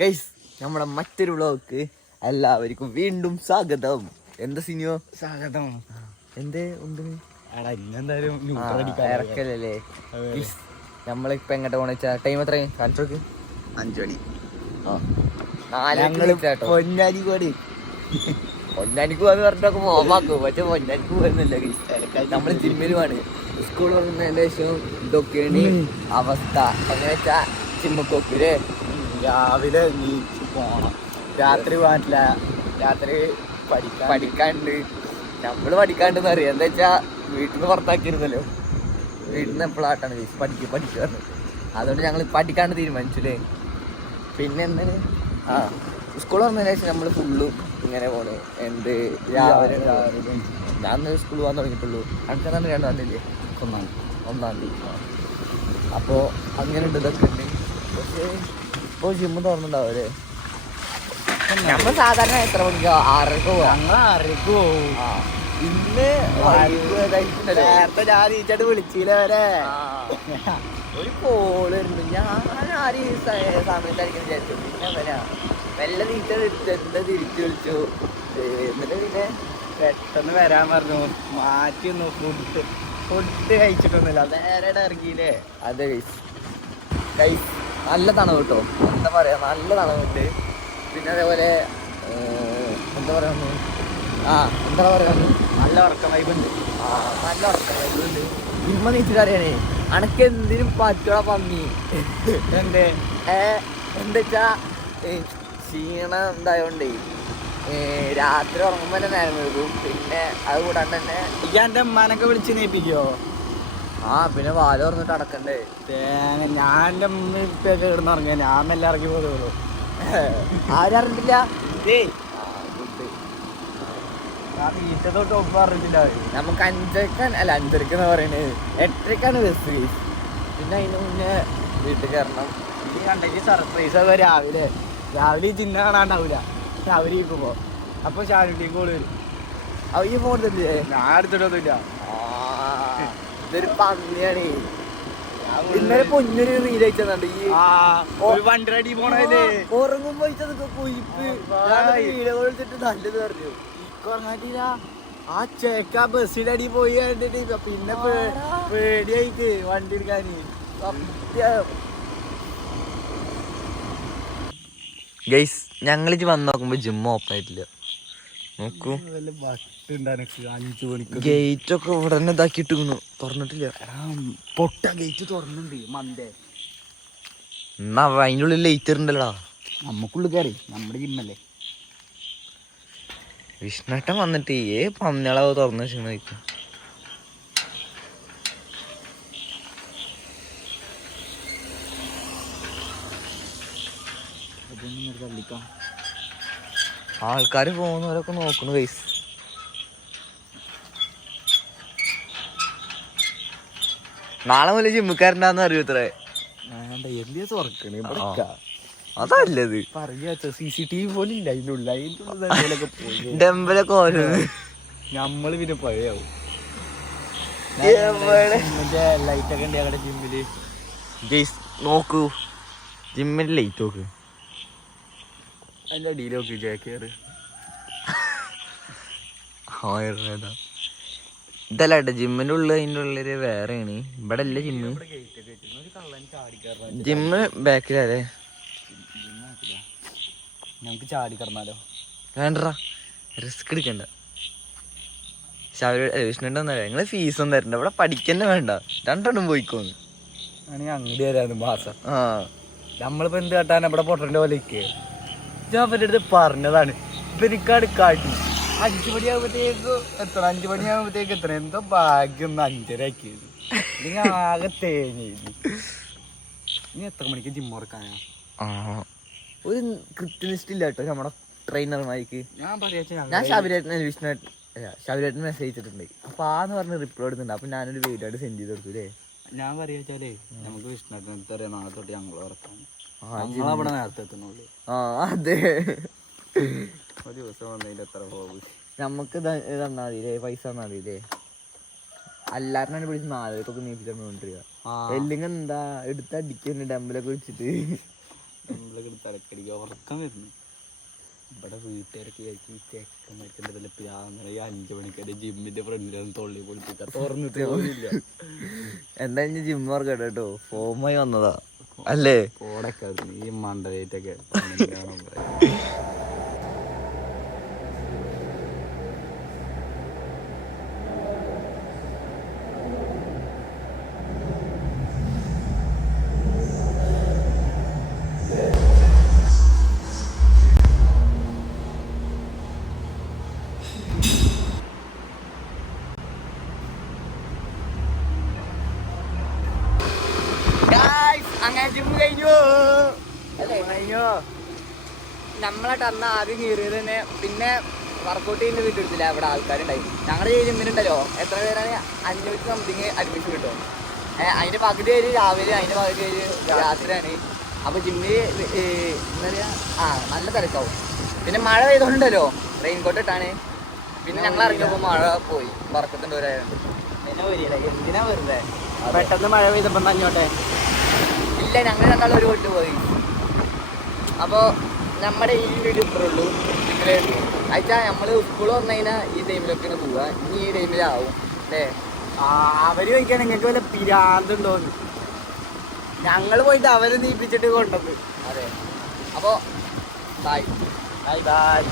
Guys നമ്മുടെ മറ്റൊരു vlog എല്ലാവർക്കും വീണ്ടും സ്വാഗതം. എന്താ സിനിമ സ്വാഗതം. എന്തേ ഉണ്ട് ഇറക്കലല്ലേ? നമ്മളിപ്പോ എങ്ങോട്ട് പോണ വെച്ചാ ടൈം എത്രയും കാണിച്ചോക്ക് 5 മണി. പൊന്നാനിക്കോട് പൊന്നാനിക്ക് പോവാന്ന് പറഞ്ഞിട്ടൊക്കെ പോവാക്കും. പക്ഷെ പൊന്നാനിക്ക് പോകുന്നില്ല. നമ്മള് ജിമ്മിലുമാണ്. സ്കൂൾ തുറന്നതിന് ശേഷം ഇതൊക്കെയാണ് അവസ്ഥ. എങ്ങനെ വെച്ചാ ജിമ്മക്കൊക്കെ രാവിലെ നീച്ച് പോണം, രാത്രി പോകാനില്ല, രാത്രി പഠിക്കാണ്ട്. നമ്മള് പഠിക്കാണ്ടെന്ന് അറിയാം. എന്താ വെച്ചാ വീട്ടിൽ നിന്ന് പുറത്താക്കിയിരുന്നല്ലോ. വീട്ടിൽ നിന്ന് എപ്പോഴാട്ടാണ് പഠിക്കാറ്. അതുകൊണ്ട് ഞങ്ങൾ പഠിക്കാണ്ട് തീരുമാനിച്ചില്ലേ. പിന്നെ എന്താണ് സ്കൂൾ വന്നതിന് ശേഷം നമ്മൾ ഫുള്ളും ഇങ്ങനെ പോണു. എന്ത് രാവിലെ ഞാൻ സ്കൂൾ പോകാൻ തുടങ്ങിയിട്ടുള്ളൂ. അടുത്ത 2 തീയതി 1 തീയതി. അപ്പോൾ അങ്ങനെ ഉണ്ട്, ഇതൊക്കെ ഉണ്ട്. പക്ഷേ ഇപ്പോൾ ജിമ്മ് തുറന്നുണ്ടാവും അല്ലേ? നമ്മൾ സാധാരണ എത്ര മണിക്കോ 6:30 പോവാം. ഞങ്ങൾ 6:30 പോവും. ഇന്ന് നേരത്തെ ഞാൻ നീച്ചാട്ട് വിളിച്ചില്ല വരെ. ഒരു കോള് വരുന്നു. ഞാൻ ആരും ഈ സമയത്തായിരിക്കും വിചാരിച്ചു. പിന്നെ വല്ല നീച്ച എന്താ തിരിച്ചു വിളിച്ചു. എന്നിട്ട് പിന്നെ പെട്ടെന്ന് വരാൻ പറഞ്ഞു. മാറ്റി ഫുഡ് കഴിച്ചിട്ടൊന്നുമില്ല, നേരെ ഇറങ്ങിയില്ലേ. അതെ ഗൈസ് നല്ല തണവ് കേട്ടോ. എന്താ പറയാ, നല്ല തണവുണ്ട്. പിന്നെ അതേപോലെ എന്താ പറയാ നല്ല ഉറക്കം വൈബുണ്ട്. നല്ല ഉറക്കം വൈബുണ്ട്. ഇമ്മ നീച്ചിട്ട് അറിയാനേ അനക്ക് എന്തിനും പറ്റുക പന്നി. എന്താ ക്ഷീണം ഉണ്ടായോണ്ടേ രാത്രി ഉറങ്ങുമ്പോ തന്നെ നേരം വരും. പിന്നെ അത് കൂടാണ്ട് തന്നെ എന്റെ ഉമ്മാനൊക്കെ വിളിച്ച് നീപ്പിക്കോ? പിന്നെ വാല് തുറന്നിട്ട് അടക്കണ്ടേ. ഞാൻ എന്റെ ഉമ്മ കിടന്ന് ഉറങ്ങിയ ഞാൻ എല്ലാം ഇറങ്ങി പോകുള്ളൂ. ആരും അറിഞ്ഞിട്ടില്ല. വീട്ടിലോട്ട് ഒപ്പം പറഞ്ഞിട്ടില്ല. നമുക്ക് 5:30 എന്ന് പറയുന്നത് 8:30 ബസ്. പിന്നെ അതിന് മുന്നേ വീട്ടിൽ കയറണം. ഈ കണ്ടെങ്കിൽ സർപ്രൈസ് ഒക്കെ രാവിലെ ഈ ചിന്ന കാണാണ്ടാവൂല. രാവിലെ ഇരിക്കുമ്പോ അപ്പൊ ഷാനുട്ടിക്ക് കോള് വരും. ഈ ഫോൺ തന്നെ ഞാൻ എടുത്തിട്ടൊന്നുമില്ല. ഇതൊരു പന്നിയാണ്. ഇന്നലെ പൊന്നൊരു റീൽ അയച്ചതുണ്ട്. ഈ വണ്ടി പോണല്ലേ ഉറങ്ങുമ്പോ കൊയിപ്പ് നല്ലത് പറഞ്ഞു. ഉറങ്ങാട്ടില്ല. ആ ചേക്ക ബസ്സിലടി പോയി കണ്ടിട്ട് പിന്നെ പേടിയായിട്ട് വണ്ടി എടുക്കാന്. ഗൈസ് ഞങ്ങളിത് വന്ന് നോക്കുമ്പോ ജിമ്മ് ഓപ്പൺ ആയിട്ടില്ല. നോക്കൂ, 5 മണിക്ക് ഗേറ്റ് ഒക്കെ ഇവിടെ തന്നെ ഇതാക്കിയിട്ട് തുറന്നിട്ടില്ല. പൊട്ട ഗേറ്റ് തുറന്നുണ്ട് മന്ദേ. എന്നാ അതിൻ്റെ ഉള്ളിൽ ലേറ്റ് ഉണ്ടല്ലോ. നമ്മക്കുള്ളിൽ കയറി, നമ്മുടെ ജിമ്മല്ലേ. വിഷ്ണുട്ടൻ വന്നിട്ട് പന്നികളെ തുറന്നു വെച്ചു. ആൾക്കാര് പോകുന്നവരൊക്കെ നോക്കുന്നു ഗൈസ്. നാളെ മുതൽ ജിമ്മിക്കാരനാന്ന് അറിയൂ. ഇത്രേ അതല്ലത് പറയാ. CCTV പോലും ഇല്ല അതിനുള്ളിലൊക്കെ പോയി ഡെമ്പലൊക്കെ ഓരോ നമ്മള് പിന്നെ പഴയാവും. ലൈറ്റ് ഒക്കെ ഉണ്ട് ഞങ്ങളുടെ ജിമ്മില്. ഗൈസ് നോക്കൂ, ജിമ്മിൽ ലൈറ്റ് നോക്ക്. അതിന്റെ അടിയിൽ നോക്കി ജാക്കേറ്. ഇതല്ല കേട്ടോ ജിമ്മിന്റെ ഉള്ളിൽ. അതിന്റെ ഉള്ളില് വേറെയാണ്. ഇവിടെ അല്ലേ ജിമ്മ്. ജിമ്മ് ബാക്കിലല്ലേ. നമുക്ക് ചാടി കിടന്നാലോ? വേണ്ടടാ, റിസ്ക് എടുക്കണ്ട. വിഷ്ണുണ്ട് ഒന്നല്ല, നിങ്ങള് ഫീസൊന്നും തരണ്ട. ഇവിടെ പഠിക്കന്നെ വേണ്ട, 2 പോയിക്കോന്ന്. അങ്ങോട്ട് തരാന്ന് മാസം. നമ്മളിപ്പോ എന്ത് കേട്ടാൻ ഇവിടെ പൊട്ടന്റെ പോലെ ഞാൻ അവരുടെ അടുത്ത് പറഞ്ഞതാണ്. ഇപ്പൊ എനിക്കാട് കാട്ടി 5 മണിയാകുമ്പോഴത്തേക്ക് എത്ര, 5 മണിയാകുമ്പോഴത്തേക്ക് എത്ര. എന്തോ ഭാഗ്യം 5:30 ആക്കിയത്. നിങ്ങൾ ആകെ തേങ്ങ. നീ എത്ര മണിക്ക് ജിമ്മ് തുറക്കാനാ? ഒരു കൃത്യനിഷ്ഠ ഇല്ല കേട്ടോ നമ്മുടെ ട്രെയിനർമാർക്ക്. ഞാൻ ശബരിയേട്ടന് മെസ്സേജ് ചെയ്തിട്ടുണ്ട്. അപ്പൊ പറഞ്ഞ് റിപ്ലൈ എടുത്തിട്ടുണ്ട്. അപ്പൊ ഞാനൊരു വീഡിയോ ആയിട്ട് സെൻഡ് ചെയ്ത് കൊടുത്തു. ഞാൻ പറയാച്ചാലേ നമുക്ക് വിഷ്ണുട്ടൻ അറിയാം. നാളെ തൊട്ട് ഞങ്ങൾ ഉറക്കാം. ഞങ്ങളവിടെ നേരത്തെ എത്തുന്നുള്ളൂ. അതെ, ഒരു ദിവസം വന്നതിന്റെ എത്ര പോകും. നമുക്ക് തന്നാ മതില്ലേ, പൈസ തന്നാ മതില്ലേ. എല്ലാരും വിളിച്ച് 4:00 നീപ്പിച്ചോണ്ടിരിക്കുക. അല്ലെങ്കിൽ എന്താ എടുത്തടിക്കുന്നു ഡമ്പിലൊക്കെ വെച്ചിട്ട്. തലക്കടിക്കുക ഉറക്കം വരുന്നു. ഇവിടെ വീട്ടുകാരൊക്കെ ചെക്കന്മാർക്ക് വല്ല പ്രാന്നര 5 മണിക്കാരെ ജിമ്മിന്റെ ഫ്രണ്ടിലാണ് തൊള്ളി പൊളിച്ചിട്ട് തുറന്നിട്ട് പോയില്ല. എന്താ ഇനി ജിം വർക്ക് കേട്ടോ ഫോമായി വന്നതാ അല്ലേ? ഓടൊക്കെ ഈ മണ്ടലേറ്റൊക്കെ അങ്ങനെ ജിമ്മ് കഴിഞ്ഞു അല്ലേ? അയ്യോ നമ്മളായിട്ട് അന്ന് ആദ്യം കയറിയത് തന്നെ. പിന്നെ വർക്കൗട്ട് ചെയ്യുന്ന വീട്ടെടുത്തില്ല, അവിടെ ആൾക്കാരുണ്ടായി. ഞങ്ങളുടെ ജിമ്മിനുണ്ടല്ലോ എത്ര പേരാണ് 500 സംതിങ് അഡ്മിഷൻ കിട്ടും. അതിന്റെ പകുതി പേര് രാവിലെ, അതിന്റെ പകുതി പേര് രാത്രിയാണ്. അപ്പൊ ജിമ്മിൽ എന്താ പറയാ നല്ല തിരക്കാവും. പിന്നെ മഴ പെയ്തോണ്ടല്ലോ റെയിൻകോട്ട് ഇട്ടാണ്. പിന്നെ ഞങ്ങൾ ഇറങ്ങിയപ്പോ മഴ പോയി, വർക്കത്തിന്റെ ഒരാളുണ്ട്. എന്തിനാ വെറുതെ പെട്ടെന്ന് മഴ പെയ്തപ്പോ നഞ്ഞോട്ടെ. ഇല്ല, ഞങ്ങൾ രണ്ടാളും ഒരു വീട്ടിൽ പോയി. അപ്പോൾ നമ്മുടെ ഈ വീട് ഇത്രേ ഉള്ളൂ. നിങ്ങൾ അയച്ചാൽ നമ്മൾ സ്കൂൾ വന്നു കഴിഞ്ഞാൽ ഈ ടൈമിലൊക്കെയാണ് പോവുക. ഇനി ഈ ടൈമിലാവും അല്ലേ? അവര് ചോദിക്കാൻ നിങ്ങൾക്ക് വല്ല പിരാന്തുണ്ടോന്ന്. ഞങ്ങൾ പോയിട്ട് അവരെ നീപ്പിച്ചിട്ട് കൊണ്ടത്. അതെ. അപ്പോൾ ബൈ ബൈ ബൈ.